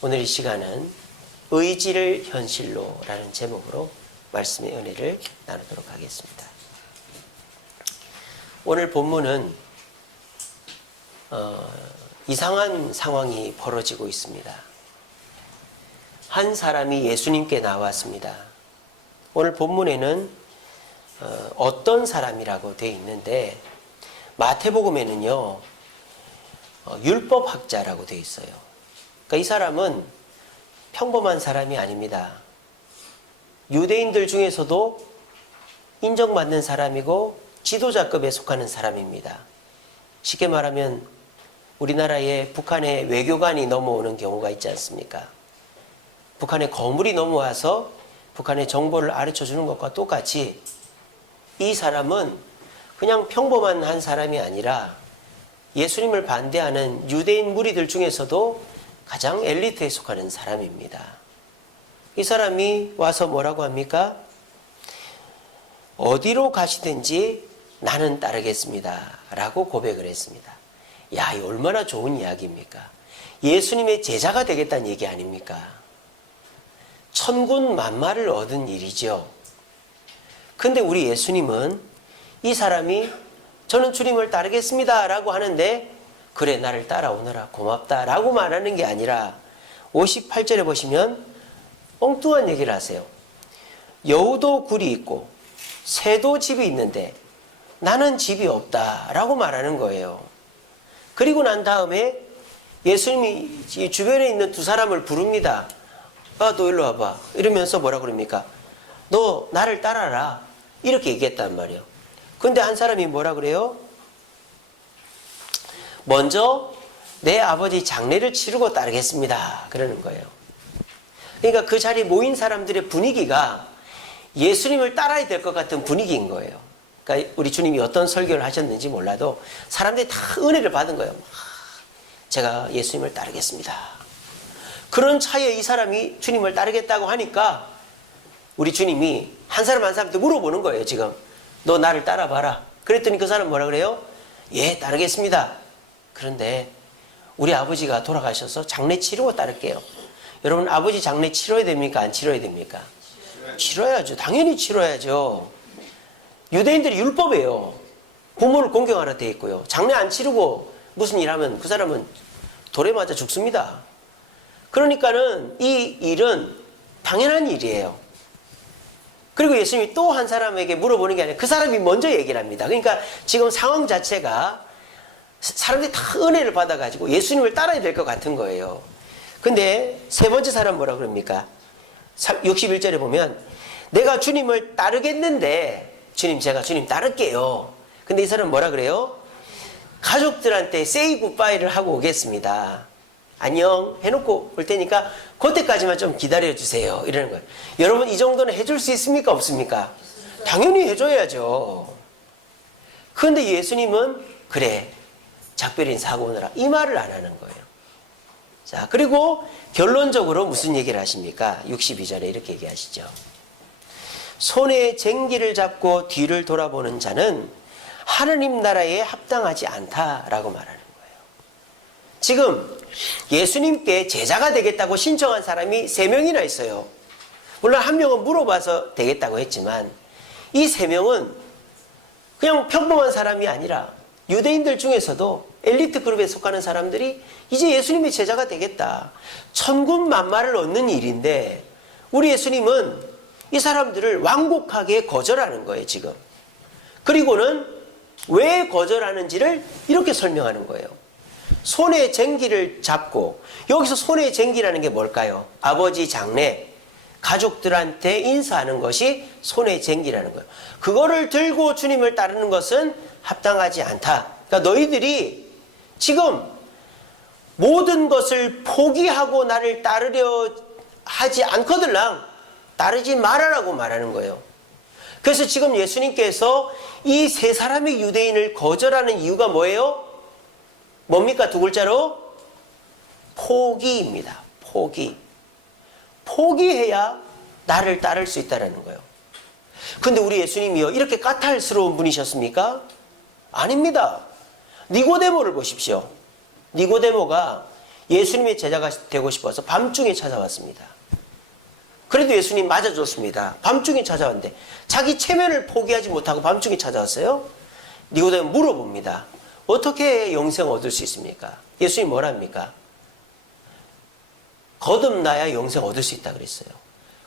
오늘 이 시간은 의지를 현실로 라는 제목으로 말씀의 은혜를 나누도록 하겠습니다. 오늘 본문은 이상한 상황이 벌어지고 있습니다. 한 사람이 예수님께 나왔습니다. 오늘 본문에는 어떤 사람이라고 되어 있는데 마태복음에는요 율법학자라고 되어 있어요. 그러니까 이 사람은 평범한 사람이 아닙니다. 유대인들 중에서도 인정받는 사람이고 지도자급에 속하는 사람입니다. 쉽게 말하면 우리나라에 북한의 외교관이 넘어오는 경우가 있지 않습니까? 북한의 거물이 넘어와서 북한의 정보를 가르쳐주는 것과 똑같이 이 사람은 그냥 평범한 한 사람이 아니라 예수님을 반대하는 유대인 무리들 중에서도 가장 엘리트에 속하는 사람입니다. 이 사람이 와서 뭐라고 합니까? 어디로 가시든지 나는 따르겠습니다 라고 고백을 했습니다. 야, 이 얼마나 좋은 이야기입니까? 예수님의 제자가 되겠다는 얘기 아닙니까? 천군 만마를 얻은 일이죠. 근데 우리 예수님은 이 사람이 저는 주님을 따르겠습니다 라고 하는데 그래 나를 따라오너라 고맙다 라고 말하는 게 아니라 58절에 보시면 엉뚱한 얘기를 하세요. 여우도 굴이 있고 새도 집이 있는데 나는 집이 없다 라고 말하는 거예요. 그리고 난 다음에 예수님이 주변에 있는 두 사람을 부릅니다. 아, 너 일로 와봐 이러면서 뭐라 그럽니까? 너 나를 따라라 이렇게 얘기했단 말이에요. 근데 한 사람이 뭐라 그래요? 먼저 내 아버지 장례를 치르고 따르겠습니다 그러는 거예요. 그러니까 그 자리에 모인 사람들의 분위기가 예수님을 따라야 될 것 같은 분위기인 거예요. 그러니까 우리 주님이 어떤 설교를 하셨는지 몰라도 사람들이 다 은혜를 받은 거예요. 제가 예수님을 따르겠습니다. 그런 차이에 이 사람이 주님을 따르겠다고 하니까 우리 주님이 한 사람 한 사람한테 물어보는 거예요. 지금 너 나를 따라봐라. 그랬더니 그 사람 뭐라 그래요? 예, 따르겠습니다. 그런데 우리 아버지가 돌아가셔서 장례 치르고 따를게요. 여러분 아버지 장례 치러야 됩니까? 안 치러야 됩니까? 치러야죠. 당연히 치러야죠. 유대인들이 율법이에요. 부모를 공경하라 돼 있고요. 장례 안 치르고 무슨 일 하면 그 사람은 돌에 맞아 죽습니다. 그러니까는 이 일은 당연한 일이에요. 그리고 예수님이 또 한 사람에게 물어보는 게 아니라 그 사람이 먼저 얘기를 합니다. 그러니까 지금 상황 자체가 사람들이 다 은혜를 받아가지고 예수님을 따라야 될 것 같은 거예요. 근데 세 번째 사람 뭐라 그럽니까? 61절에 보면 내가 주님을 따르겠는데 주님 제가 주님 따를게요. 근데 이 사람은 뭐라 그래요? 가족들한테 say goodbye를 하고 오겠습니다. 안녕 해놓고 올 테니까 그때까지만 좀 기다려주세요 이러는 거예요. 여러분 이 정도는 해줄 수 있습니까? 없습니까? 당연히 해줘야죠. 그런데 예수님은 그래 작별 인사하고 오너라 이 말을 안 하는 거예요. 자, 그리고 결론적으로 무슨 얘기를 하십니까? 62절에 이렇게 얘기하시죠. 손에 쟁기를 잡고 뒤를 돌아보는 자는 하느님 나라에 합당하지 않다라고 말하는 거예요. 지금 예수님께 제자가 되겠다고 신청한 사람이 3명이나 있어요. 물론 한 명은 물어봐서 되겠다고 했지만 이 3명은 그냥 평범한 사람이 아니라 유대인들 중에서도 엘리트 그룹에 속하는 사람들이 이제 예수님의 제자가 되겠다. 천군 만마를 얻는 일인데 우리 예수님은 이 사람들을 완곡하게 거절하는 거예요 지금. 그리고는 왜 거절하는지를 이렇게 설명하는 거예요. 손에 쟁기를 잡고, 여기서 손에 쟁기라는 게 뭘까요? 아버지 장례, 가족들한테 인사하는 것이 손에 쟁기라는 거예요. 그거를 들고 주님을 따르는 것은 합당하지 않다. 그러니까 너희들이 지금 모든 것을 포기하고 나를 따르려 하지 않거들랑 따르지 말아라고 말하는 거예요. 그래서 지금 예수님께서 이 세 사람의 유대인을 거절하는 이유가 뭐예요? 뭡니까? 두 글자로 포기입니다. 포기. 포기해야 나를 따를 수 있다는 거예요. 근데 우리 예수님이요 이렇게 까탈스러운 분이셨습니까? 아닙니다. 니고데모를 보십시오. 니고데모가 예수님의 제자가 되고 싶어서 밤중에 찾아왔습니다. 그래도 예수님 맞아줬습니다. 밤중에 찾아왔는데 자기 체면을 포기하지 못하고 밤중에 찾아왔어요. 니고데모 물어봅니다. 어떻게 영생 얻을 수 있습니까? 예수님 뭐랍니까? 거듭나야 영생 얻을 수 있다 그랬어요.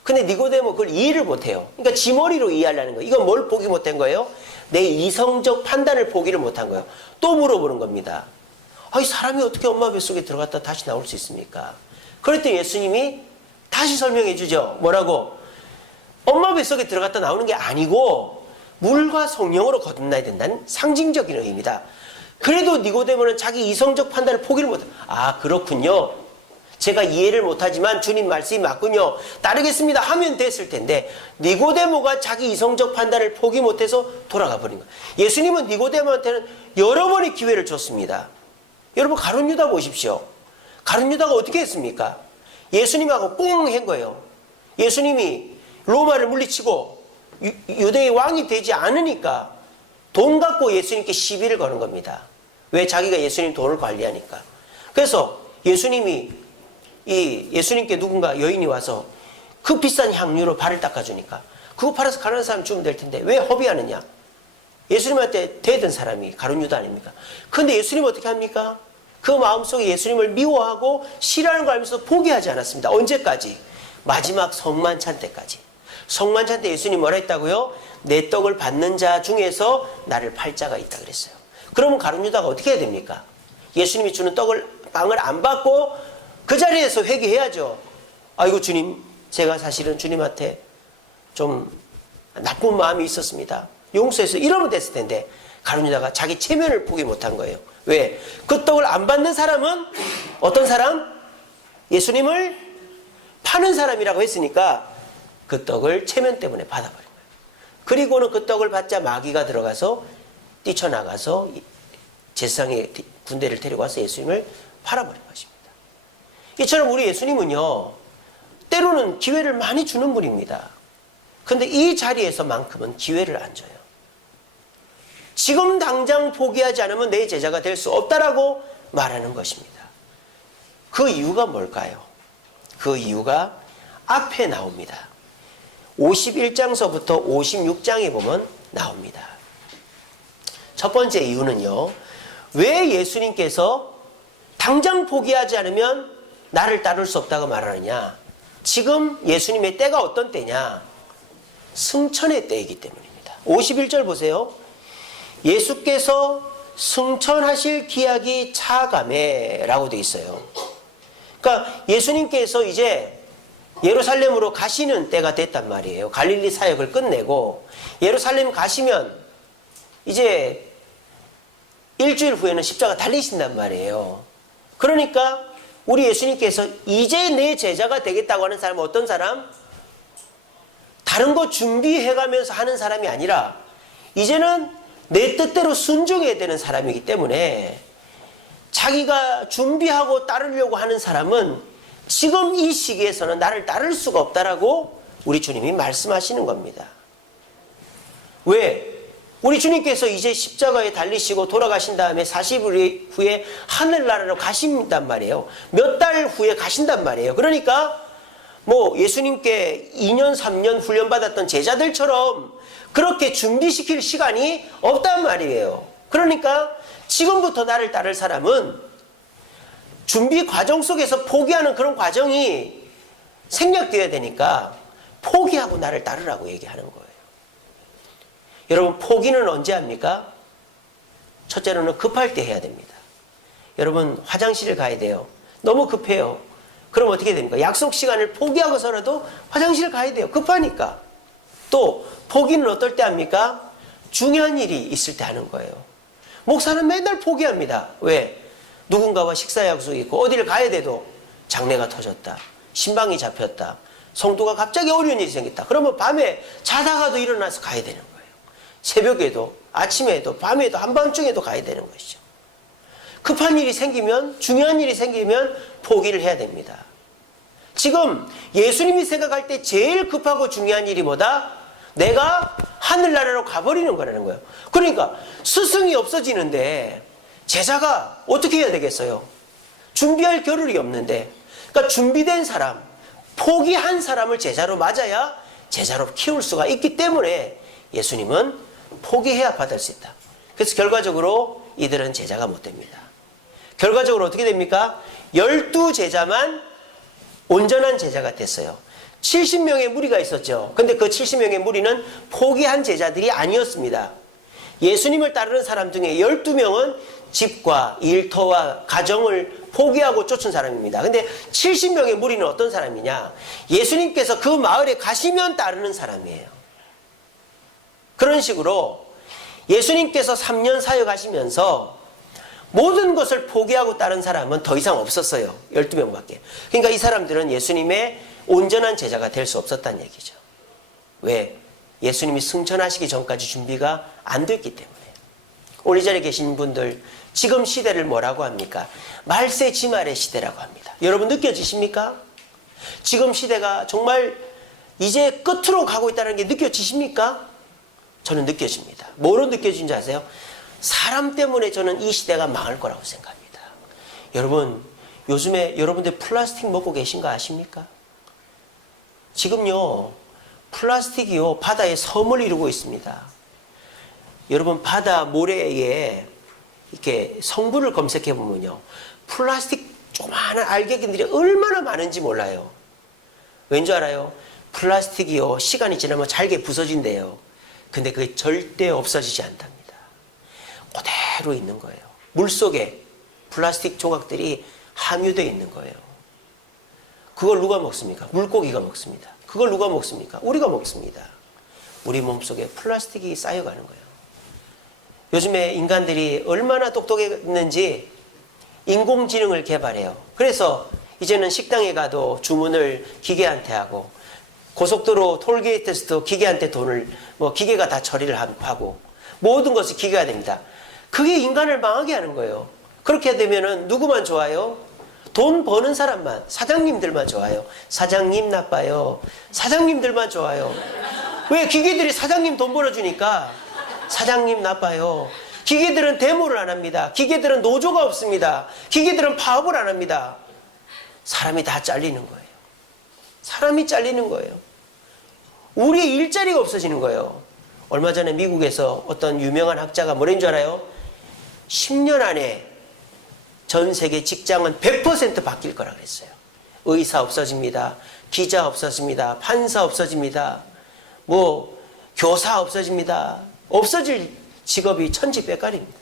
근데 니고데모 그걸 이해를 못해요. 그러니까 지 머리로 이해하려는 거예요. 이건 뭘 포기 못한 거예요? 내 이성적 판단을 포기를 못한 거예요. 또 물어보는 겁니다. 아니 사람이 어떻게 엄마 뱃속에 들어갔다 다시 나올 수 있습니까? 그랬더니 예수님이 다시 설명해 주죠. 뭐라고? 엄마 뱃속에 들어갔다 나오는 게 아니고 물과 성령으로 거듭나야 된다는 상징적인 의미다. 그래도 니고데모는 자기 이성적 판단을 포기를 못해요. 아 그렇군요. 제가 이해를 못하지만 주님 말씀이 맞군요. 따르겠습니다 하면 됐을 텐데 니고데모가 자기 이성적 판단을 포기 못해서 돌아가 버린 거예요. 예수님은 니고데모한테는 여러 번의 기회를 줬습니다. 여러분 가룟 유다 보십시오. 가룟 유다가 어떻게 했습니까? 예수님하고 꽁 한 거예요. 예수님이 로마를 물리치고 유대의 왕이 되지 않으니까 돈 갖고 예수님께 시비를 거는 겁니다. 왜? 자기가 예수님 돈을 관리하니까. 그래서 예수님께 누군가 여인이 와서 그 비싼 향유로 발을 닦아주니까 그거 팔아서 가난한 사람 주면 될 텐데 왜 허비하느냐? 예수님한테 대든 사람이 가룟 유다 아닙니까? 그런데 예수님 어떻게 합니까? 그 마음속에 예수님을 미워하고 싫어하는 걸 알면서 포기하지 않았습니다. 언제까지? 마지막 성만찬 때까지. 성만찬 때 예수님 뭐라 했다고요? 내 떡을 받는 자 중에서 나를 팔 자가 있다 그랬어요. 그러면 가룟 유다가 어떻게 해야 됩니까? 예수님이 주는 빵을 안 받고 그 자리에서 회개해야죠. 아이고 주님, 제가 사실은 주님한테 좀 나쁜 마음이 있었습니다. 용서해서 이러면 됐을 텐데 가룟 유다가 자기 체면을 포기 못한 거예요. 왜? 그 떡을 안 받는 사람은 어떤 사람? 예수님을 파는 사람이라고 했으니까 그 떡을 체면 때문에 받아버린 거예요. 그리고는 그 떡을 받자 마귀가 들어가서 뛰쳐나가서 제사장의 군대를 데리고 와서 예수님을 팔아버린 것입니다. 이처럼 우리 예수님은요, 때로는 기회를 많이 주는 분입니다. 그런데 이 자리에서만큼은 기회를 안 줘요. 지금 당장 포기하지 않으면 내 제자가 될 수 없다라고 말하는 것입니다. 그 이유가 뭘까요? 그 이유가 앞에 나옵니다. 51장서부터 56장에 보면 나옵니다. 첫 번째 이유는요, 왜 예수님께서 당장 포기하지 않으면 나를 따를 수 없다고 말하느냐? 지금 예수님의 때가 어떤 때냐? 승천의 때이기 때문입니다. 51절 보세요. 예수께서 승천하실 기약이 차감해 라고 되어 있어요. 그러니까 예수님께서 이제 예루살렘으로 가시는 때가 됐단 말이에요. 갈릴리 사역을 끝내고 예루살렘 가시면 이제 일주일 후에는 십자가 달리신단 말이에요. 그러니까 우리 예수님께서 이제 내 제자가 되겠다고 하는 사람은 어떤 사람? 다른 거 준비해가면서 하는 사람이 아니라 이제는 내 뜻대로 순종해야 되는 사람이기 때문에 자기가 준비하고 따르려고 하는 사람은 지금 이 시기에서는 나를 따를 수가 없다라고 우리 주님이 말씀하시는 겁니다. 왜? 우리 주님께서 이제 십자가에 달리시고 돌아가신 다음에 40일 후에 하늘나라로 가신단 말이에요. 몇 달 후에 가신단 말이에요. 그러니까 뭐 예수님께 2년 3년 훈련받았던 제자들처럼 그렇게 준비시킬 시간이 없단 말이에요. 그러니까 지금부터 나를 따를 사람은 준비 과정 속에서 포기하는 그런 과정이 생략되어야 되니까 포기하고 나를 따르라고 얘기하는 거예요. 여러분, 포기는 언제 합니까? 첫째로는 급할 때 해야 됩니다. 여러분, 화장실을 가야 돼요. 너무 급해요. 그럼 어떻게 됩니까? 약속 시간을 포기하고서라도 화장실 가야 돼요. 급하니까. 또 포기는 어떨 때 합니까? 중요한 일이 있을 때 하는 거예요. 목사는 맨날 포기합니다. 왜? 누군가와 식사 약속이 있고 어디를 가야 돼도 장례가 터졌다, 신방이 잡혔다, 성도가 갑자기 어려운 일이 생겼다. 그러면 밤에 자다가도 일어나서 가야 되는 거예요. 새벽에도, 아침에도, 밤에도, 한밤중에도 가야 되는 것이죠. 급한 일이 생기면, 중요한 일이 생기면 포기를 해야 됩니다. 지금 예수님이 생각할 때 제일 급하고 중요한 일이 뭐다? 내가 하늘나라로 가버리는 거라는 거예요. 그러니까 스승이 없어지는데 제자가 어떻게 해야 되겠어요? 준비할 겨를이 없는데, 그러니까 준비된 사람, 포기한 사람을 제자로 맞아야 제자로 키울 수가 있기 때문에 예수님은 포기해야 받을 수 있다. 그래서 결과적으로 이들은 제자가 못 됩니다. 결과적으로 어떻게 됩니까? 12제자만 온전한 제자가 됐어요. 70명의 무리가 있었죠. 근데 그 70명의 무리는 포기한 제자들이 아니었습니다. 예수님을 따르는 사람 중에 12명은 집과 일터와 가정을 포기하고 쫓은 사람입니다. 근데 70명의 무리는 어떤 사람이냐? 예수님께서 그 마을에 가시면 따르는 사람이에요. 그런 식으로 예수님께서 3년 사역하시면서 모든 것을 포기하고 따른 사람은 더 이상 없었어요. 12명밖에. 그러니까 이 사람들은 예수님의 온전한 제자가 될 수 없었다는 얘기죠. 왜? 예수님이 승천하시기 전까지 준비가 안 됐기 때문에. 오늘 이 자리에 계신 분들, 지금 시대를 뭐라고 합니까? 말세지말의 시대라고 합니다. 여러분 느껴지십니까? 지금 시대가 정말 이제 끝으로 가고 있다는 게 느껴지십니까? 저는 느껴집니다. 뭐로 느껴지는지 아세요? 사람 때문에 저는 이 시대가 망할 거라고 생각합니다. 여러분, 요즘에 여러분들 플라스틱 먹고 계신 거 아십니까? 지금요, 플라스틱이요, 바다에 섬을 이루고 있습니다. 여러분, 바다 모래에 이렇게 성분을 검색해 보면요, 플라스틱 조그마한 알갱이들이 얼마나 많은지 몰라요. 왠지 알아요? 플라스틱이요, 시간이 지나면 잘게 부서진대요. 근데 그게 절대 없어지지 않답니다. 그대로 있는 거예요. 물속에 플라스틱 조각들이 함유되어 있는 거예요. 그걸 누가 먹습니까? 물고기가 먹습니다. 그걸 누가 먹습니까? 우리가 먹습니다. 우리 몸속에 플라스틱이 쌓여가는 거예요. 요즘에 인간들이 얼마나 똑똑했는지 인공지능을 개발해요. 그래서 이제는 식당에 가도 주문을 기계한테 하고, 고속도로 톨게이트에서도 기계한테 돈을, 기계가 다 처리를 하고, 모든 것이 기계가 됩니다. 그게 인간을 망하게 하는 거예요. 그렇게 되면은 누구만 좋아요? 돈 버는 사람만, 사장님들만 좋아요. 사장님 나빠요. 사장님들만 좋아요. 왜? 기계들이 사장님 돈 벌어주니까 사장님 나빠요. 기계들은 데모를 안 합니다. 기계들은 노조가 없습니다. 기계들은 파업을 안 합니다. 사람이 다 잘리는 거예요. 사람이 잘리는 거예요. 우리의 일자리가 없어지는 거예요. 얼마 전에 미국에서 어떤 유명한 학자가 뭐라는 줄 알아요? 10년 안에 전 세계 직장은 100% 바뀔 거라 그랬어요. 의사 없어집니다. 기자 없어집니다. 판사 없어집니다. 교사 없어집니다. 없어질 직업이 천지백갈입니다.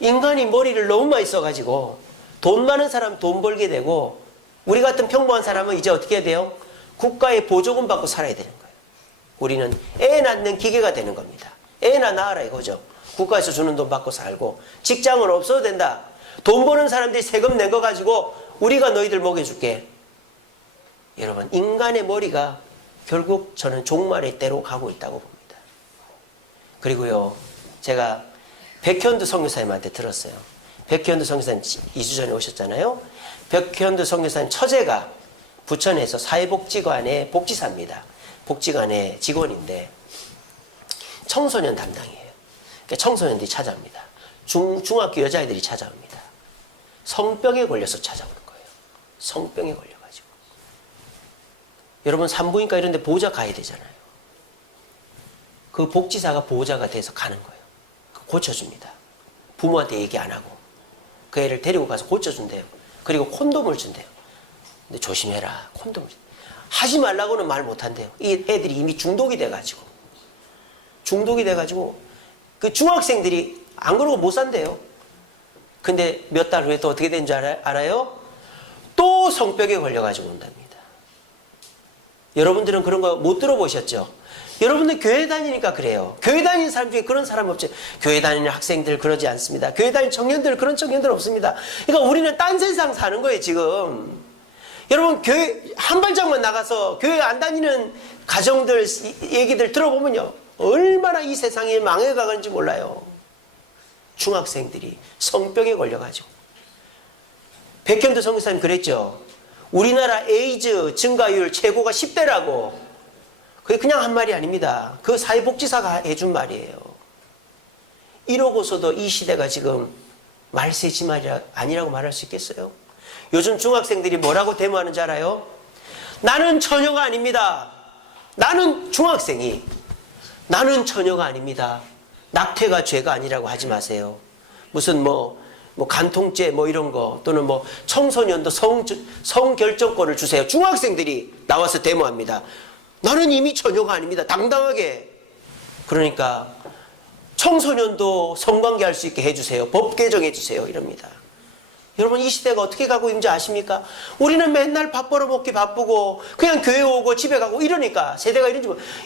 인간이 머리를 너무 많이 써가지고 돈 많은 사람 돈 벌게 되고, 우리 같은 평범한 사람은 이제 어떻게 해야 돼요? 국가의 보조금 받고 살아야 되는 거예요. 우리는 애 낳는 기계가 되는 겁니다. 애나 낳아라 이거죠. 국가에서 주는 돈 받고 살고, 직장은 없어도 된다. 돈 버는 사람들이 세금 낸 거 가지고 우리가 너희들 먹여줄게. 여러분, 인간의 머리가 결국 저는 종말의 때로 가고 있다고 봅니다. 그리고요, 제가 백현두 선교사님한테 들었어요. 백현두 선교사님 2주 전에 오셨잖아요. 백현두 선교사님 처제가 부천에서 사회복지관의 복지사입니다. 복지관의 직원인데 청소년 담당이에요. 그러니까 청소년들이 찾아옵니다. 중학교 여자애들이 찾아옵니다. 성병에 걸려서 찾아오는 거예요. 성병에 걸려가지고. 여러분, 산부인과 이런 데 보호자 가야 되잖아요. 그 복지사가 보호자가 돼서 가는 거예요. 고쳐줍니다. 부모한테 얘기 안 하고 그 애를 데리고 가서 고쳐준대요. 그리고 콘돔을 준대요. 근데 조심해라, 콘돔을 하지 말라고는 말 못한대요. 이 애들이 이미 중독이 돼가지고 그 중학생들이 안 그러고 못 산대요. 근데 몇 달 후에 또 어떻게 된 줄 알아요? 또 성병에 걸려가지고 온답니다. 여러분들은 그런 거 못 들어보셨죠? 여러분들 교회 다니니까 그래요. 교회 다니는 사람 중에 그런 사람 없죠. 교회 다니는 학생들 그러지 않습니다. 교회 다니는 청년들 그런 청년들 없습니다. 그러니까 우리는 딴 세상 사는 거예요, 지금. 여러분, 교회 한 발짝만 나가서 교회 안 다니는 가정들 얘기들 들어보면요, 얼마나 이 세상이 망해가는지 몰라요. 중학생들이 성병에 걸려가지고. 백현두 선교사님 그랬죠. 우리나라 에이즈 증가율 최고가 10대라고. 그게 그냥 한 말이 아닙니다. 그 사회복지사가 해준 말이에요. 이러고서도 이 시대가 지금 말세지말이 아니라고 말할 수 있겠어요? 요즘 중학생들이 뭐라고 데모하는지 알아요? 나는 처녀가 아닙니다. 나는 중학생이 나는 처녀가 아닙니다. 낙태가 죄가 아니라고 하지 마세요. 무슨 간통죄 이런 거 또는 청소년도 성결정권을 주세요. 중학생들이 나와서 데모합니다. 나는 이미 처녀가 아닙니다. 당당하게. 그러니까 청소년도 성관계할 수 있게 해주세요. 법 개정해 주세요. 이럽니다. 여러분 이 시대가 어떻게 가고 있는지 아십니까? 우리는 맨날 밥 벌어먹기 바쁘고 그냥 교회 오고 집에 가고 이러니까 세대가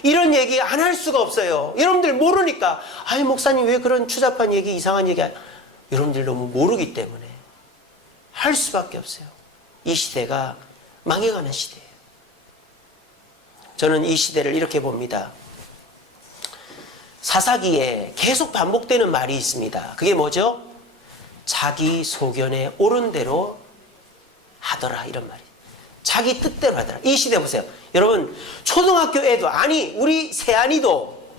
이런 얘기 안 할 수가 없어요. 여러분들 모르니까 아이 목사님 왜 그런 추잡한 얘기 이상한 얘기 여러분들 너무 모르기 때문에 할 수밖에 없어요. 이 시대가 망해가는 시대예요. 저는 이 시대를 이렇게 봅니다. 사사기에 계속 반복되는 말이 있습니다. 그게 뭐죠? 자기 소견에 옳은 대로 하더라 이런 말이에요. 자기 뜻대로 하더라. 이 시대 보세요. 여러분 초등학교 애도 우리 세안이도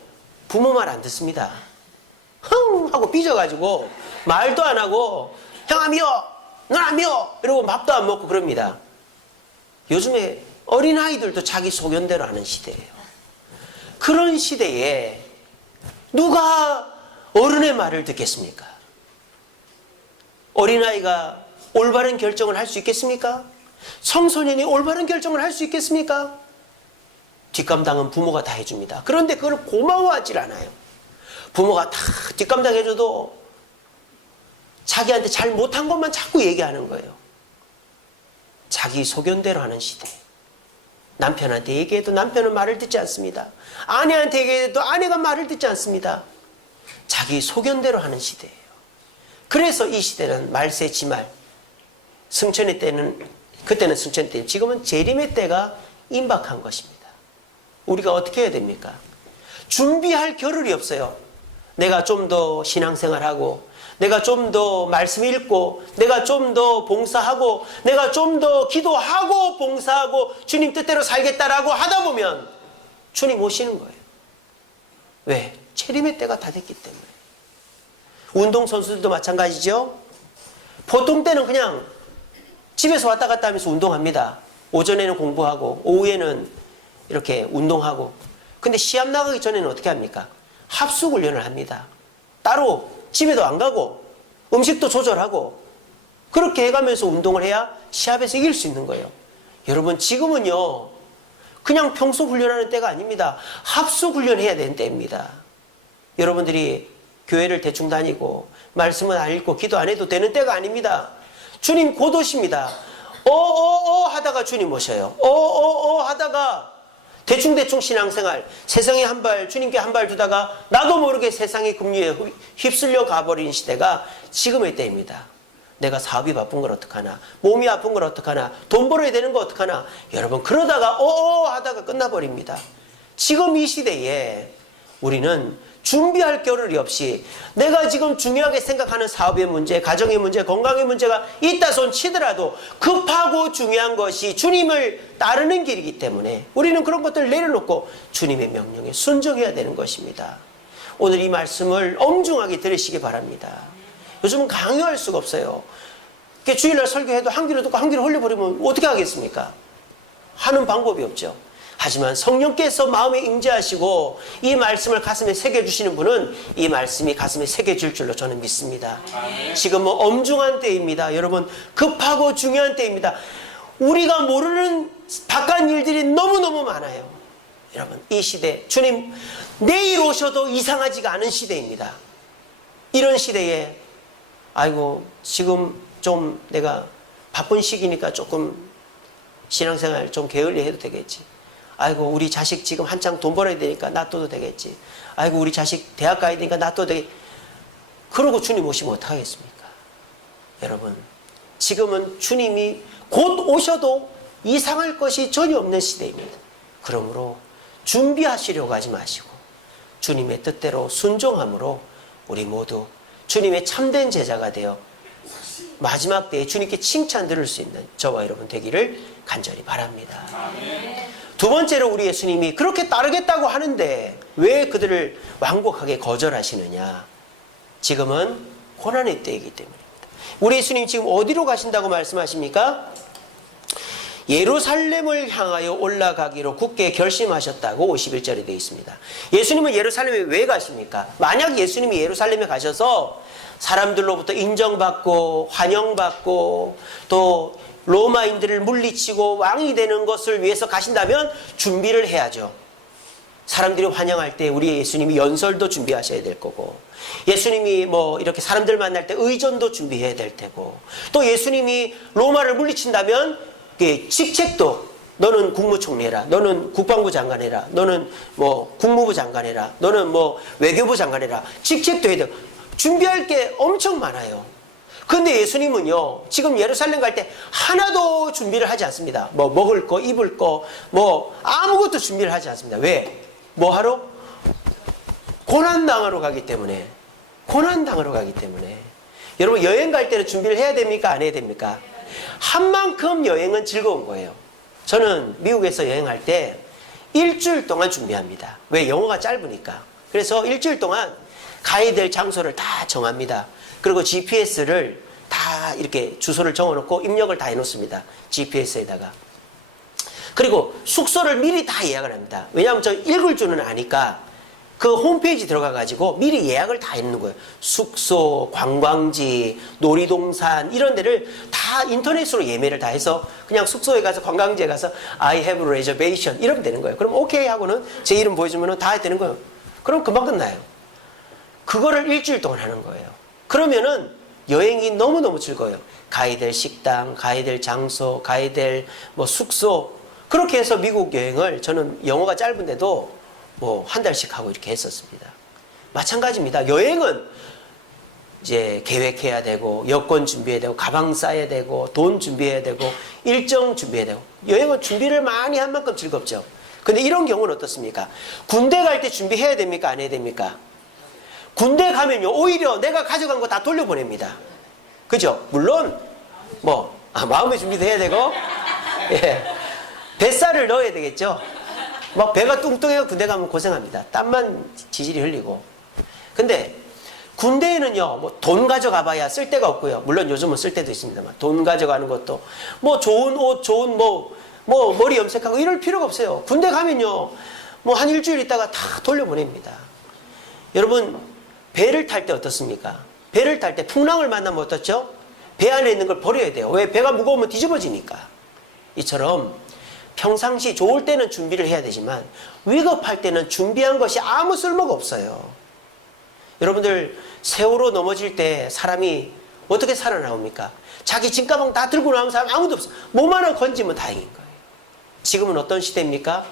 부모 말 안 듣습니다. 흥 하고 삐져가지고 말도 안 하고 형 안 미워 넌 안 미워 이러고 밥도 안 먹고 그럽니다. 요즘에 어린아이들도 자기 소견대로 하는 시대예요. 그런 시대에 누가 어른의 말을 듣겠습니까? 어린아이가 올바른 결정을 할 수 있겠습니까? 청소년이 올바른 결정을 할 수 있겠습니까? 뒷감당은 부모가 다 해줍니다. 그런데 그걸 고마워하질 않아요. 부모가 다 뒷감당 해줘도 자기한테 잘 못한 것만 자꾸 얘기하는 거예요. 자기 소견대로 하는 시대. 남편한테 얘기해도 남편은 말을 듣지 않습니다. 아내한테 얘기해도 아내가 말을 듣지 않습니다. 자기 소견대로 하는 시대예요. 그래서 이 시대는 말세지말, 승천의 때는 그때는 승천의 때, 지금은 재림의 때가 임박한 것입니다. 우리가 어떻게 해야 됩니까? 준비할 겨를이 없어요. 내가 좀 더 신앙생활하고, 내가 좀 더 말씀 읽고, 내가 좀 더 봉사하고, 내가 좀 더 기도하고 봉사하고 주님 뜻대로 살겠다라고 하다 보면 주님 오시는 거예요. 왜? 재림의 때가 다 됐기 때문에. 운동선수들도 마찬가지죠. 보통 때는 그냥 집에서 왔다 갔다 하면서 운동합니다. 오전에는 공부하고 오후에는 이렇게 운동하고. 근데 시합 나가기 전에는 어떻게 합니까? 합숙훈련을 합니다. 따로 집에도 안 가고 음식도 조절하고 그렇게 해가면서 운동을 해야 시합에서 이길 수 있는 거예요. 여러분 지금은요 그냥 평소 훈련하는 때가 아닙니다. 합숙훈련해야 되는 때입니다. 여러분들이 교회를 대충 다니고 말씀은 안 읽고 기도 안 해도 되는 때가 아닙니다. 주님 곧 오십니다. 하다가 주님 오셔요. 하다가 대충대충 신앙생활, 세상에 한 발, 주님께 한 발 두다가 나도 모르게 세상의 급류에 휩쓸려 가버린 시대가 지금의 때입니다. 내가 사업이 바쁜 걸 어떡하나, 몸이 아픈 걸 어떡하나, 돈 벌어야 되는 거 어떡하나. 여러분 그러다가 하다가 끝나버립니다. 지금 이 시대에 우리는 준비할 겨를이 없이 내가 지금 중요하게 생각하는 사업의 문제, 가정의 문제, 건강의 문제가 있다 손 치더라도 급하고 중요한 것이 주님을 따르는 길이기 때문에 우리는 그런 것들을 내려놓고 주님의 명령에 순종해야 되는 것입니다. 오늘 이 말씀을 엄중하게 들으시기 바랍니다. 요즘은 강요할 수가 없어요. 주일날 설교해도 한 귀로 듣고 한 귀로 흘려버리면 어떻게 하겠습니까? 하는 방법이 없죠. 하지만 성령께서 마음에 임재하시고 이 말씀을 가슴에 새겨주시는 분은 이 말씀이 가슴에 새겨질 줄로 저는 믿습니다. 지금은 엄중한 때입니다. 여러분 급하고 중요한 때입니다. 우리가 모르는 바깥 일들이 너무너무 많아요. 여러분 이 시대 주님 내일 오셔도 이상하지가 않은 시대입니다. 이런 시대에 아이고 지금 좀 내가 바쁜 시기니까 조금 신앙생활 좀 게을리 해도 되겠지. 아이고 우리 자식 지금 한창 돈 벌어야 되니까 놔둬도 되겠지. 아이고 우리 자식 대학 가야 되니까 놔둬도 되겠지. 그러고 주님 오시면 어떡하겠습니까? 여러분 지금은 주님이 곧 오셔도 이상할 것이 전혀 없는 시대입니다. 그러므로 준비하시려고 하지 마시고 주님의 뜻대로 순종함으로 우리 모두 주님의 참된 제자가 되어 마지막 때에 주님께 칭찬 들을 수 있는 저와 여러분 되기를 간절히 바랍니다. 두 번째로 우리 예수님이 그렇게 따르겠다고 하는데 왜 그들을 완곡하게 거절하시느냐? 지금은 고난의 때이기 때문입니다. 우리 예수님 지금 어디로 가신다고 말씀하십니까? 예루살렘을 향하여 올라가기로 굳게 결심하셨다고 51절에 되어 있습니다. 예수님은 예루살렘에 왜 가십니까? 만약 예수님이 예루살렘에 가셔서 사람들로부터 인정받고 환영받고 또 로마인들을 물리치고 왕이 되는 것을 위해서 가신다면 준비를 해야죠. 사람들이 환영할 때 우리 예수님이 연설도 준비하셔야 될 거고, 예수님이 뭐 이렇게 사람들 만날 때 의전도 준비해야 될 테고, 또 예수님이 로마를 물리친다면 직책도 너는 국무총리 해라, 너는 국방부 장관 해라, 너는 뭐 국무부 장관 해라, 너는 뭐 외교부 장관 해라, 직책도 해야 돼. 준비할 게 엄청 많아요. 근데 예수님은요, 지금 예루살렘 갈 때 하나도 준비를 하지 않습니다. 뭐 먹을 거, 입을 거, 뭐 아무것도 준비를 하지 않습니다. 왜? 뭐 하러? 고난당하러 가기 때문에. 고난당하러 가기 때문에. 여러분, 여행 갈 때는 준비를 해야 됩니까? 안 해야 됩니까? 한 만큼 여행은 즐거운 거예요. 저는 미국에서 여행할 때 일주일 동안 준비합니다. 왜? 영어가 짧으니까. 그래서 일주일 동안 가야 될 장소를 다 정합니다. 그리고 GPS를 다 이렇게 주소를 적어놓고 입력을 다 해놓습니다. GPS에다가. 그리고 숙소를 미리 다 예약을 합니다. 왜냐하면 저 읽을 줄은 아니까 그 홈페이지 들어가가지고 미리 예약을 다 해놓는 거예요. 숙소, 관광지, 놀이동산 이런 데를 다 인터넷으로 예매를 다 해서 그냥 숙소에 가서 관광지에 가서 I have a reservation 이러면 되는 거예요. 그럼 오케이 하고는 제 이름 보여주면 다 되는 거예요. 그럼 금방 끝나요. 그거를 일주일 동안 하는 거예요. 그러면은 여행이 너무너무 즐거워요. 가야 될 식당, 가야 될 장소, 가야 될 뭐 숙소. 그렇게 해서 미국 여행을 저는 영어가 짧은데도 뭐 한 달씩 하고 이렇게 했었습니다. 마찬가지입니다. 여행은 이제 계획해야 되고, 여권 준비해야 되고, 가방 싸야 되고, 돈 준비해야 되고, 일정 준비해야 되고. 여행은 준비를 많이 한 만큼 즐겁죠. 근데 이런 경우는 어떻습니까? 군대 갈 때 준비해야 됩니까? 안 해야 됩니까? 군대 가면요, 오히려 내가 가져간 거 다 돌려보냅니다. 그죠? 물론 마음의 준비도 해야 되고, 예, 뱃살을 넣어야 되겠죠. 막 배가 뚱뚱해서 군대 가면 고생합니다. 땀만 지질이 흘리고. 근데 군대에는요, 뭐 돈 가져가 봐야 쓸 데가 없고요. 물론 요즘은 쓸 데도 있습니다만, 돈 가져가는 것도 뭐 좋은 옷, 좋은 뭐 머리 염색하고 이럴 필요가 없어요. 군대 가면요, 뭐 한 일주일 있다가 다 돌려보냅니다. 여러분, 배를 탈 때 어떻습니까? 배를 탈 때 풍랑을 만나면 어떻죠? 배 안에 있는 걸 버려야 돼요. 왜? 배가 무거우면 뒤집어지니까. 이처럼 평상시 좋을 때는 준비를 해야 되지만 위급할 때는 준비한 것이 아무 쓸모가 없어요. 여러분들, 세월호 넘어질 때 사람이 어떻게 살아나옵니까? 자기 짐가방 다 들고 나온 사람 아무도 없어. 몸 하나 건지면 다행인 거예요. 지금은 어떤 시대입니까?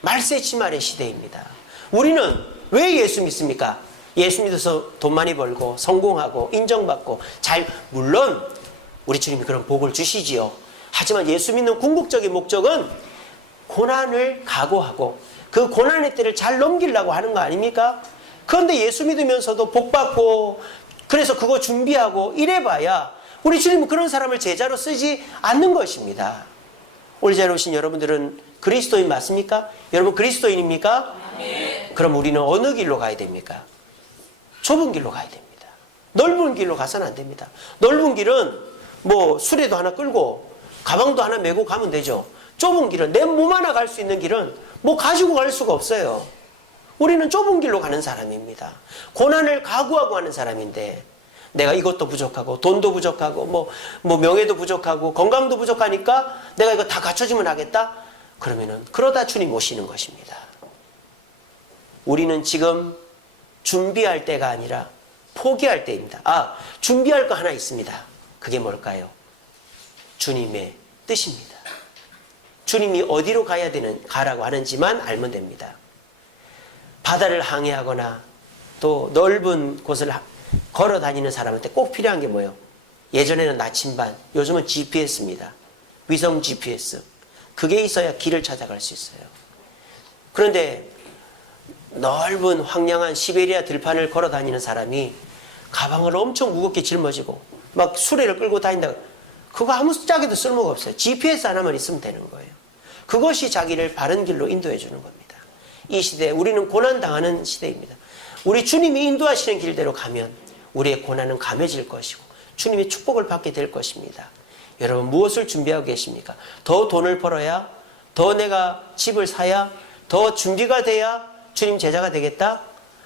말세치말의 시대입니다. 우리는 왜 예수 믿습니까? 예수 믿어서 돈 많이 벌고 성공하고 인정받고 물론 우리 주님이 그런 복을 주시지요. 하지만 예수 믿는 궁극적인 목적은 고난을 각오하고 그 고난의 때를 잘 넘기려고 하는 거 아닙니까? 그런데 예수 믿으면서도 복받고 그래서 그거 준비하고 이래봐야 우리 주님은 그런 사람을 제자로 쓰지 않는 것입니다. 오늘 자리에 오신 여러분들은 그리스도인 맞습니까? 여러분 그리스도인입니까? 네. 그럼 우리는 어느 길로 가야 됩니까? 좁은 길로 가야 됩니다. 넓은 길로 가서는 안 됩니다. 넓은 길은 뭐 수레도 하나 끌고 가방도 하나 메고 가면 되죠. 좁은 길은 내 몸 하나 갈 수 있는 길은 뭐 가지고 갈 수가 없어요. 우리는 좁은 길로 가는 사람입니다. 고난을 각오하고 하는 사람인데 내가 이것도 부족하고 돈도 부족하고 뭐 명예도 부족하고 건강도 부족하니까 내가 이거 다 갖춰지면 하겠다? 그러면은 그러다 주님 오시는 것입니다. 우리는 지금 준비할 때가 아니라 포기할 때입니다. 준비할 거 하나 있습니다. 그게 뭘까요? 주님의 뜻입니다. 주님이 어디로 가라고 하는지만 알면 됩니다. 바다를 항해하거나 또 넓은 곳을 걸어 다니는 사람한테 꼭 필요한 게 뭐예요? 예전에는 나침반, 요즘은 GPS입니다. 위성 GPS. 그게 있어야 길을 찾아갈 수 있어요. 그런데 넓은 황량한 시베리아 들판을 걸어 다니는 사람이 가방을 엄청 무겁게 짊어지고 막 수레를 끌고 다닌다. 그거 아무 짝에도 쓸모가 없어요. GPS 하나만 있으면 되는 거예요. 그것이 자기를 바른 길로 인도해 주는 겁니다. 이 시대에 우리는 고난당하는 시대입니다. 우리 주님이 인도하시는 길대로 가면 우리의 고난은 감해질 것이고 주님의 축복을 받게 될 것입니다. 여러분 무엇을 준비하고 계십니까? 더 돈을 벌어야? 더 내가 집을 사야? 더 준비가 돼야 주님 제자가 되겠다?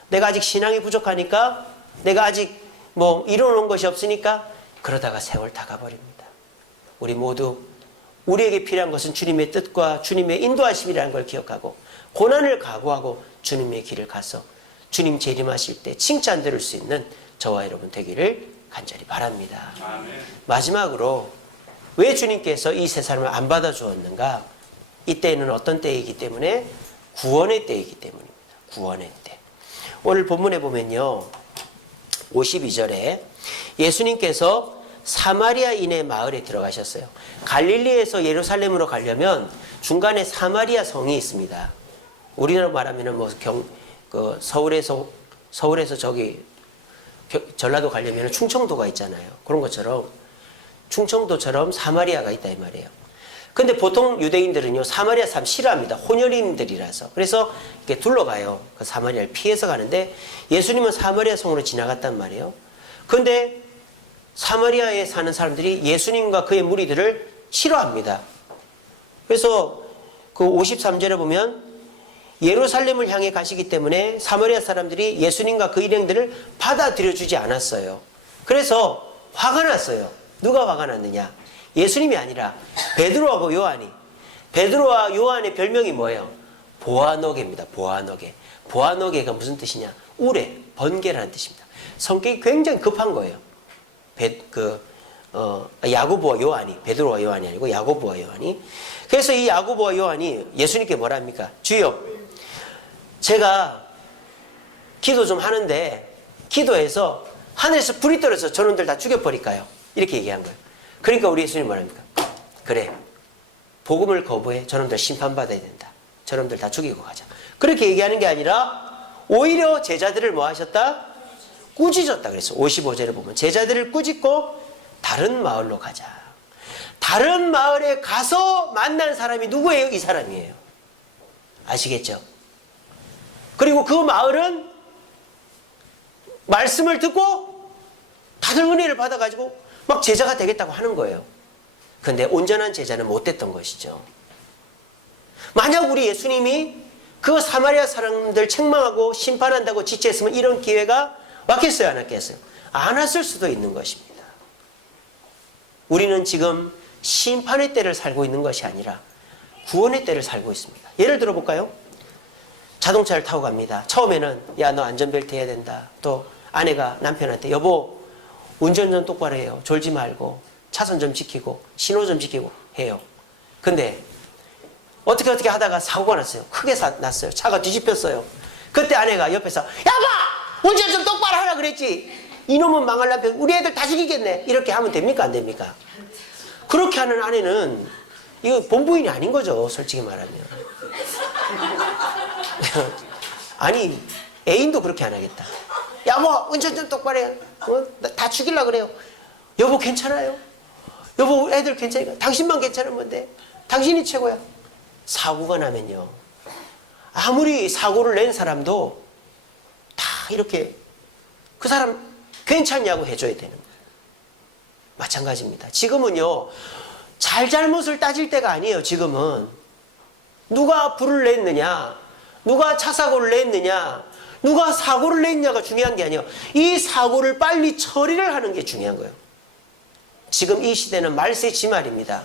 내가 아직 신앙이 부족하니까? 내가 아직 이뤄놓은 것이 없으니까? 그러다가 세월 다 가버립니다. 우리 모두 우리에게 필요한 것은 주님의 뜻과 주님의 인도하심이라는 걸 기억하고 고난을 각오하고 주님의 길을 가서 주님 재림하실 때 칭찬 들을 수 있는 저와 여러분 되기를 간절히 바랍니다. 아멘. 마지막으로 왜 주님께서 이 세 사람을 안 받아주었는가? 이때는 어떤 때이기 때문에? 구원의 때이기 때문입니다. 구원의 때. 오늘 본문에 보면요, 52절에 예수님께서 사마리아인의 마을에 들어가셨어요. 갈릴리에서 예루살렘으로 가려면 중간에 사마리아 성이 있습니다. 우리나라 말하면 서울에서 저기 전라도 가려면 충청도가 있잖아요. 그런 것처럼 충청도처럼 사마리아가 있다 이 말이에요. 근데 보통 유대인들은요, 사마리아 사람 싫어합니다. 혼혈인들이라서. 그래서 이렇게 둘러가요. 그 사마리아를 피해서 가는데 예수님은 사마리아 성으로 지나갔단 말이에요. 근데 사마리아에 사는 사람들이 예수님과 그의 무리들을 싫어합니다. 그래서 그 53절에 보면 예루살렘을 향해 가시기 때문에 사마리아 사람들이 예수님과 그 일행들을 받아들여주지 않았어요. 그래서 화가 났어요. 누가 화가 났느냐? 예수님이 아니라 베드로하고 요한이. 베드로와 요한의 별명이 뭐예요? 보아너게입니다. 보아너게. 보아너게가 무슨 뜻이냐? 우레, 번개라는 뜻입니다. 성격이 굉장히 급한 거예요. 야고보와 요한이, 베드로와 요한이 아니고 야고보와 요한이. 그래서 이 야고보와 요한이 예수님께 뭐라 합니까? 주여, 제가 기도 좀 하는데 기도해서 하늘에서 불이 떨어져서 저놈들 다 죽여버릴까요? 이렇게 얘기한 거예요. 그러니까 우리 예수님 뭐라 합니까? 그래, 복음을 거부해. 저놈들 심판받아야 된다. 저놈들 다 죽이고 가자. 그렇게 얘기하는 게 아니라 오히려 제자들을 뭐 하셨다? 꾸짖었다 그랬어. 55절에 보면 제자들을 꾸짖고 다른 마을로 가자. 다른 마을에 가서 만난 사람이 누구예요? 이 사람이에요. 아시겠죠? 그리고 그 마을은 말씀을 듣고 다들 은혜를 받아가지고 막 제자가 되겠다고 하는 거예요. 근데 온전한 제자는 못 됐던 것이죠. 만약 우리 예수님이 그 사마리아 사람들 책망하고 심판한다고 지체했으면 이런 기회가 왔겠어요? 안 왔겠어요? 안 왔을 수도 있는 것입니다. 우리는 지금 심판의 때를 살고 있는 것이 아니라 구원의 때를 살고 있습니다. 예를 들어볼까요? 자동차를 타고 갑니다. 처음에는 야, 너 안전벨트 해야 된다. 또 아내가 남편한테 여보, 운전 좀 똑바로 해요. 졸지 말고 차선 좀 지키고 신호 좀 지키고 해요. 근데 어떻게 하다가 사고가 났어요. 크게 났어요. 차가 뒤집혔어요. 그때 아내가 옆에서 여보, 운전 좀 똑바로 하라 그랬지. 이놈은 망할 남편, 우리 애들 다 죽이겠네. 이렇게 하면 됩니까? 안 됩니까? 그렇게 하는 아내는 이거 본부인이 아닌 거죠. 솔직히 말하면. 아니, 애인도 그렇게 안 하겠다. 여보, 운전 좀 똑바로 해. 다 죽이려고 그래요. 여보, 괜찮아요? 여보, 애들 괜찮으니까. 당신만 괜찮으면 돼. 당신이 최고야. 사고가 나면요, 아무리 사고를 낸 사람도 다 이렇게 그 사람 괜찮냐고 해줘야 되는 거예요. 마찬가지입니다. 지금은요, 잘못을 따질 때가 아니에요. 지금은 누가 불을 냈느냐, 누가 차 사고를 냈느냐, 누가 사고를 냈냐가 중요한 게 아니에요. 이 사고를 빨리 처리를 하는 게 중요한 거예요. 지금 이 시대는 말세지말입니다.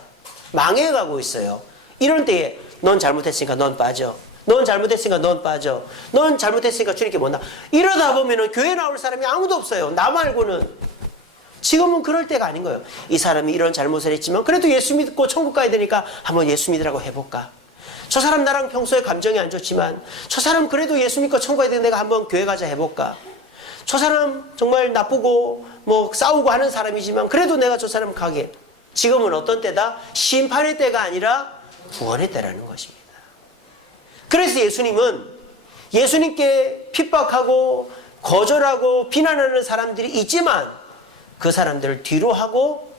망해가고 있어요. 이런 때에 넌 잘못했으니까 넌 빠져. 넌 잘못했으니까 넌 빠져. 넌 잘못했으니까 주님께 못 나. 이러다 보면은 교회 나올 사람이 아무도 없어요. 나 말고는. 지금은 그럴 때가 아닌 거예요. 이 사람이 이런 잘못을 했지만 그래도 예수 믿고 천국 가야 되니까 한번 예수 믿으라고 해볼까. 저 사람 나랑 평소에 감정이 안 좋지만 저 사람 그래도 예수 믿고 천국 가야 되는데 내가 한번 교회 가자 해볼까. 저 사람 정말 나쁘고 뭐 싸우고 하는 사람이지만 그래도 내가 저 사람 가게. 지금은 어떤 때다? 심판의 때가 아니라 구원의 때라는 것입니다. 그래서 예수님은 예수님께 핍박하고 거절하고 비난하는 사람들이 있지만 그 사람들을 뒤로 하고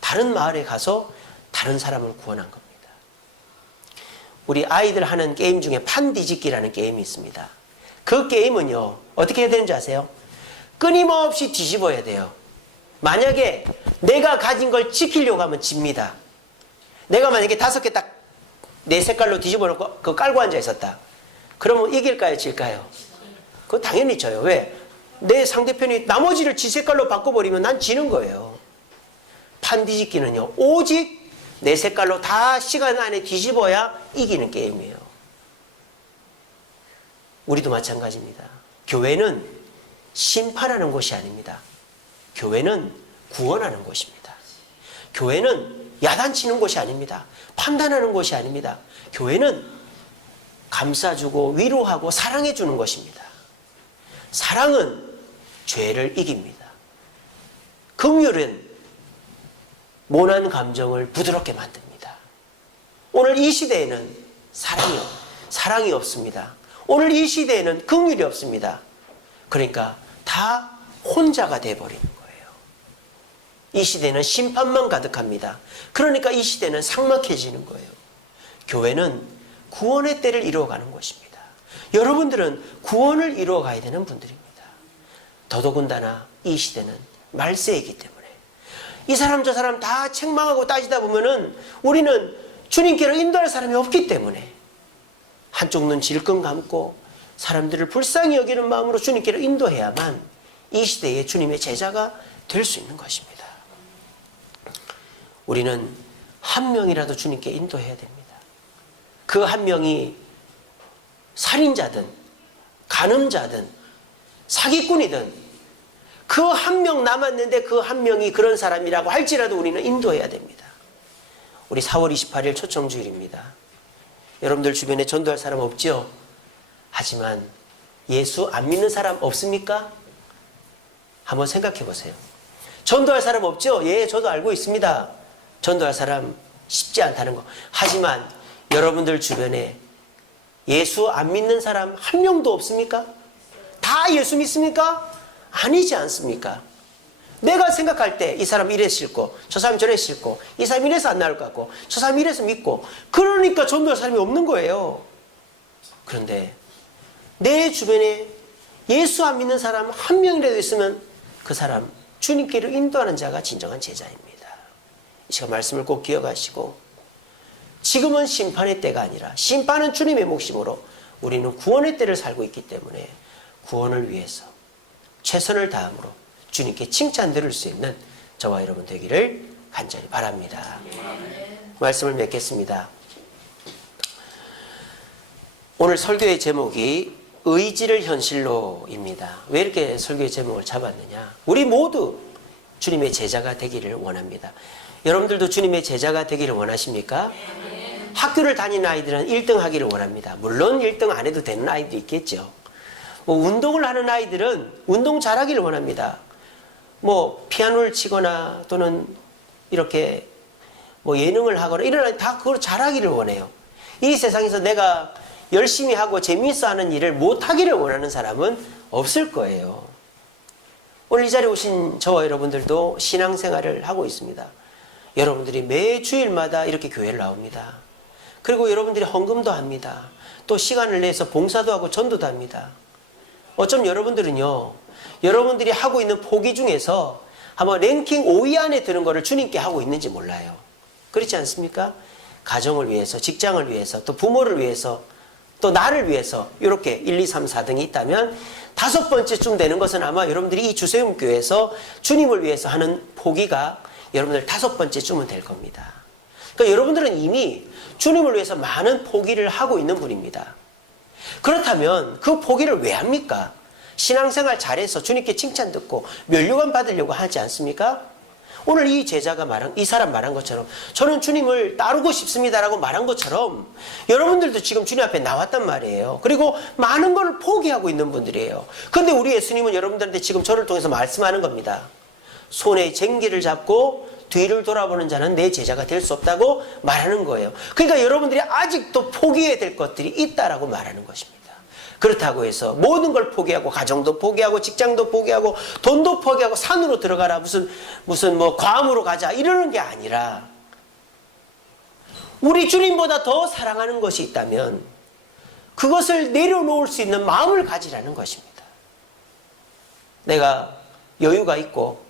다른 마을에 가서 다른 사람을 구원한 겁니다. 우리 아이들 하는 게임 중에 판 뒤집기라는 게임이 있습니다. 그 게임은요, 어떻게 해야 되는지 아세요? 끊임없이 뒤집어야 돼요. 만약에 내가 가진 걸 지키려고 하면 집니다. 내가 만약에 5개 딱 내 색깔로 뒤집어 놓고 그거 깔고 앉아 있었다. 그러면 이길까요? 질까요? 그거 당연히 져요. 왜? 내 상대편이 나머지를 지 색깔로 바꿔버리면 난 지는 거예요. 판 뒤집기는요, 오직 내 색깔로 다 시간 안에 뒤집어야 이기는 게임이에요. 우리도 마찬가지입니다. 교회는 심판하는 곳이 아닙니다. 교회는 구원하는 곳입니다. 교회는 야단치는 곳이 아닙니다. 판단하는 곳이 아닙니다. 교회는 감싸주고 위로하고 사랑해주는 것입니다. 사랑은 죄를 이깁니다. 긍휼은 모난 감정을 부드럽게 만듭니다. 오늘 이 시대에는 사랑이 없습니다. 오늘 이 시대에는 긍휼이 없습니다. 그러니까 다 혼자가 돼버리는 거예요. 이 시대는 심판만 가득합니다. 그러니까 이 시대는 삭막해지는 거예요. 교회는 구원의 때를 이루어가는 곳입니다. 여러분들은 구원을 이루어가야 되는 분들입니다. 더더군다나 이 시대는 말세이기 때문에 이 사람 저 사람 다 책망하고 따지다 보면은 우리는 주님께로 인도할 사람이 없기 때문에 한쪽 눈 질끈 감고 사람들을 불쌍히 여기는 마음으로 주님께로 인도해야만 이 시대에 주님의 제자가 될 수 있는 것입니다. 우리는 한 명이라도 주님께 인도해야 됩니다. 그 한 명이 살인자든 간음자든 사기꾼이든 그 한 명 남았는데 그 한 명이 그런 사람이라고 할지라도 우리는 인도해야 됩니다. 우리 4월 28일 초청주일입니다. 여러분들 주변에 전도할 사람 없죠? 하지만 예수 안 믿는 사람 없습니까? 한번 생각해 보세요. 전도할 사람 없죠? 예, 저도 알고 있습니다. 전도할 사람 쉽지 않다는 거. 하지만 여러분들 주변에 예수 안 믿는 사람 한 명도 없습니까? 다 예수 믿습니까? 아니지 않습니까? 내가 생각할 때 이 사람 이래 싫고 저 사람 저래 싫고 이 사람 이래서 안 나올 것 같고 저 사람 이래서 믿고 그러니까 전도할 사람이 없는 거예요. 그런데 내 주변에 예수 안 믿는 사람 한 명이라도 있으면 그 사람 주님께로 인도하는 자가 진정한 제자입니다. 이 시간 말씀을 꼭 기억하시고 지금은 심판의 때가 아니라 심판은 주님의 몫이므로 우리는 구원의 때를 살고 있기 때문에 구원을 위해서 최선을 다함으로 주님께 칭찬 들을 수 있는 저와 여러분 되기를 간절히 바랍니다. 말씀을 맺겠습니다. 오늘 설교의 제목이 의지를 현실로입니다. 왜 이렇게 설교의 제목을 잡았느냐? 우리 모두 주님의 제자가 되기를 원합니다. 여러분들도 주님의 제자가 되기를 원하십니까? 학교를 다니는 아이들은 1등 하기를 원합니다. 물론 1등 안 해도 되는 아이도 있겠죠. 운동을 하는 아이들은 운동 잘하기를 원합니다. 피아노를 치거나 또는 이렇게 예능을 하거나 이런 아이 다 그걸 잘하기를 원해요. 이 세상에서 내가 열심히 하고 재미있어 하는 일을 못하기를 원하는 사람은 없을 거예요. 오늘 이 자리에 오신 저와 여러분들도 신앙생활을 하고 있습니다. 여러분들이 매 주일마다 이렇게 교회를 나옵니다. 그리고 여러분들이 헌금도 합니다. 또 시간을 내서 봉사도 하고 전도도 합니다. 어쩜 여러분들은요, 여러분들이 하고 있는 포기 중에서 아마 랭킹 5위 안에 드는 거를 주님께 하고 있는지 몰라요. 그렇지 않습니까? 가정을 위해서, 직장을 위해서, 또 부모를 위해서, 또 나를 위해서 이렇게 1, 2, 3, 4등이 있다면 5번째쯤 되는 것은 아마 여러분들이 이 주세움교회에서 주님을 위해서 하는 포기가 여러분들 5번째쯤은 될 겁니다. 그러니까 여러분들은 이미 주님을 위해서 많은 포기를 하고 있는 분입니다. 그렇다면 그 포기를 왜 합니까? 신앙생활 잘해서 주님께 칭찬 듣고 면류관 받으려고 하지 않습니까? 오늘 이 제자가 이 사람 말한 것처럼 저는 주님을 따르고 싶습니다라고 말한 것처럼 여러분들도 지금 주님 앞에 나왔단 말이에요. 그리고 많은 걸 포기하고 있는 분들이에요. 그런데 우리 예수님은 여러분들한테 지금 저를 통해서 말씀하는 겁니다. 손에 쟁기를 잡고 뒤를 돌아보는 자는 내 제자가 될 수 없다고 말하는 거예요. 그러니까 여러분들이 아직도 포기해야 될 것들이 있다라고 말하는 것입니다. 그렇다고 해서 모든 걸 포기하고 가정도 포기하고 직장도 포기하고 돈도 포기하고 산으로 들어가라 무슨 괌으로 가자 이러는 게 아니라 우리 주님보다 더 사랑하는 것이 있다면 그것을 내려놓을 수 있는 마음을 가지라는 것입니다. 내가 여유가 있고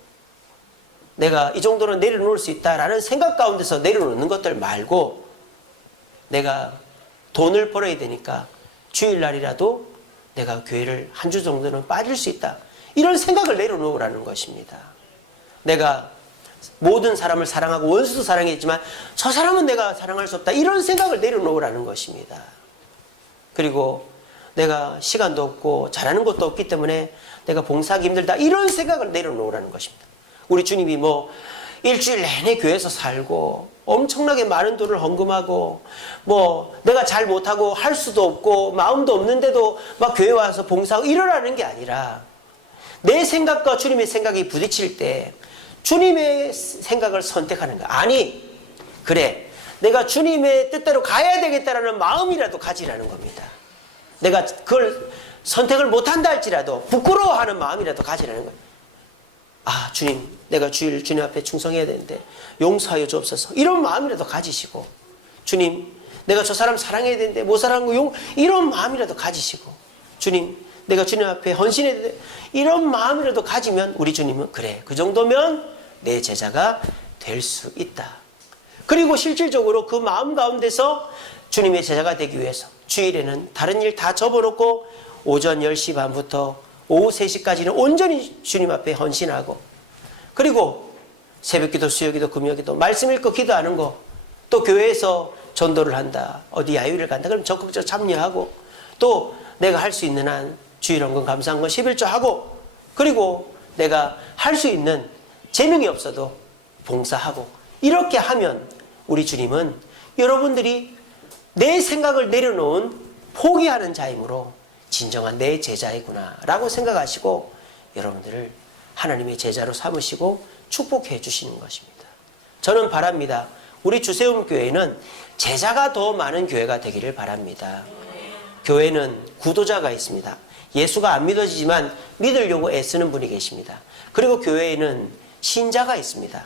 내가 이 정도는 내려놓을 수 있다라는 생각 가운데서 내려놓는 것들 말고 내가 돈을 벌어야 되니까 주일날이라도 내가 교회를 한 주 정도는 빠질 수 있다. 이런 생각을 내려놓으라는 것입니다. 내가 모든 사람을 사랑하고 원수도 사랑했지만 저 사람은 내가 사랑할 수 없다. 이런 생각을 내려놓으라는 것입니다. 그리고 내가 시간도 없고 잘하는 것도 없기 때문에 내가 봉사하기 힘들다. 이런 생각을 내려놓으라는 것입니다. 우리 주님이 뭐 일주일 내내 교회에서 살고 엄청나게 많은 돈을 헌금하고 뭐 내가 잘 못하고 할 수도 없고 마음도 없는데도 막 교회 와서 봉사하고 이러라는 게 아니라 내 생각과 주님의 생각이 부딪힐 때 주님의 생각을 선택하는 거야. 아니 그래 내가 주님의 뜻대로 가야 되겠다라는 마음이라도 가지라는 겁니다. 내가 그걸 선택을 못한다 할지라도 부끄러워하는 마음이라도 가지라는 거예요. 아 주님 내가 주일 주님 앞에 충성해야 되는데 용서하여 주옵소서. 이런 마음이라도 가지시고 주님 내가 저 사람 사랑해야 되는데 못 사랑하고 이런 마음이라도 가지시고 주님 내가 주님 앞에 헌신해야 되는데 이런 마음이라도 가지면 우리 주님은 그래 그 정도면 내 제자가 될 수 있다. 그리고 실질적으로 그 마음 가운데서 주님의 제자가 되기 위해서 주일에는 다른 일 다 접어놓고 오전 10시 반부터 오후 3시까지는 온전히 주님 앞에 헌신하고 그리고 새벽기도, 수요기도, 금요기도, 말씀 읽고 기도하는 거 또 교회에서 전도를 한다. 어디 야유를 간다. 그럼 적극적으로 참여하고 또 내가 할 수 있는 한 주일 헌금 감사한 건 11조 하고 그리고 내가 할 수 있는 재능이 없어도 봉사하고 이렇게 하면 우리 주님은 여러분들이 내 생각을 내려놓은 포기하는 자이므로 진정한 내 제자이구나 라고 생각하시고 여러분들을 하나님의 제자로 삼으시고 축복해 주시는 것입니다. 저는 바랍니다. 우리 주세움교회는 제자가 더 많은 교회가 되기를 바랍니다. 교회는 구도자가 있습니다. 예수가 안 믿어지지만 믿으려고 애쓰는 분이 계십니다. 그리고 교회에는 신자가 있습니다.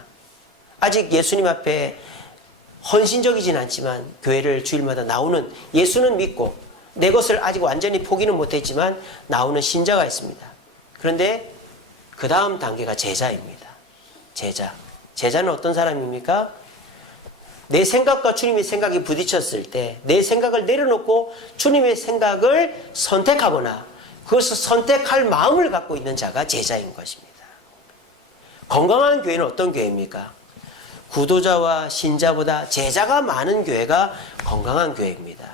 아직 예수님 앞에 헌신적이진 않지만 교회를 주일마다 나오는 예수는 믿고 내 것을 아직 완전히 포기는 못했지만 나오는 신자가 있습니다. 그런데 그 다음 단계가 제자입니다. 제자는 어떤 사람입니까? 내 생각과 주님의 생각이 부딪혔을 때 내 생각을 내려놓고 주님의 생각을 선택하거나 그것을 선택할 마음을 갖고 있는 자가 제자인 것입니다. 건강한 교회는 어떤 교회입니까? 구도자와 신자보다 제자가 많은 교회가 건강한 교회입니다.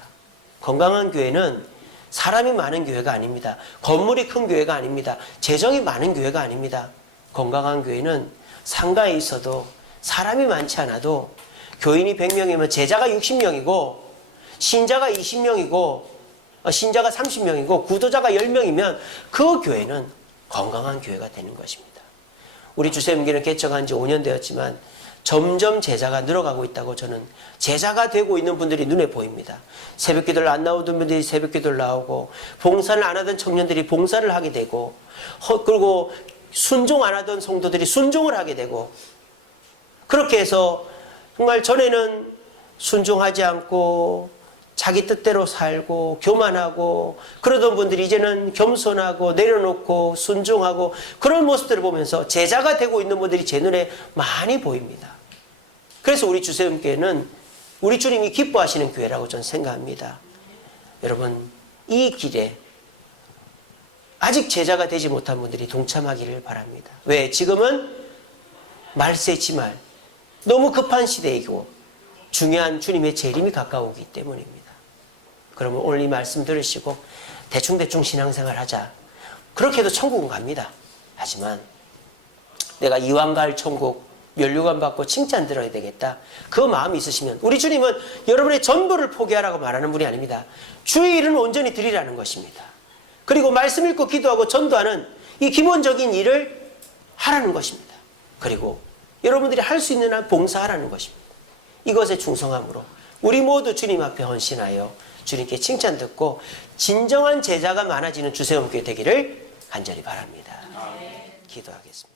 건강한 교회는 사람이 많은 교회가 아닙니다. 건물이 큰 교회가 아닙니다. 재정이 많은 교회가 아닙니다. 건강한 교회는 상가에 있어도 사람이 많지 않아도 교인이 100명이면 제자가 60명이고 신자가 20명이고 신자가 30명이고 구도자가 10명이면 그 교회는 건강한 교회가 되는 것입니다. 우리 주세움교회는 개척한 지 5년 되었지만 점점 제자가 늘어가고 있다고 저는 제자가 되고 있는 분들이 눈에 보입니다. 새벽기도를 안 나오던 분들이 새벽기도를 나오고 봉사를 안 하던 청년들이 봉사를 하게 되고 그리고 순종 안 하던 성도들이 순종을 하게 되고 그렇게 해서 정말 전에는 순종하지 않고 자기 뜻대로 살고 교만하고 그러던 분들이 이제는 겸손하고 내려놓고 순종하고 그런 모습들을 보면서 제자가 되고 있는 분들이 제 눈에 많이 보입니다. 그래서 우리 주세움교회는 우리 주님이 기뻐하시는 교회라고 저는 생각합니다. 여러분 이 길에 아직 제자가 되지 못한 분들이 동참하기를 바랍니다. 왜? 지금은 말세지말 너무 급한 시대이고 중요한 주님의 재림이 가까우기 때문입니다. 그러면 오늘 이 말씀 들으시고 대충대충 신앙생활 하자. 그렇게 해도 천국은 갑니다. 하지만 내가 이왕 갈 천국 면류관 받고 칭찬 들어야 되겠다. 그 마음이 있으시면 우리 주님은 여러분의 전부를 포기하라고 말하는 분이 아닙니다. 주의 일은 온전히 드리라는 것입니다. 그리고 말씀 읽고 기도하고 전도하는 이 기본적인 일을 하라는 것입니다. 그리고 여러분들이 할 수 있는 한 봉사하라는 것입니다. 이것에 충성함으로 우리 모두 주님 앞에 헌신하여 주님께 칭찬 듣고 진정한 제자가 많아지는 주세움교회 되기를 간절히 바랍니다. 기도하겠습니다.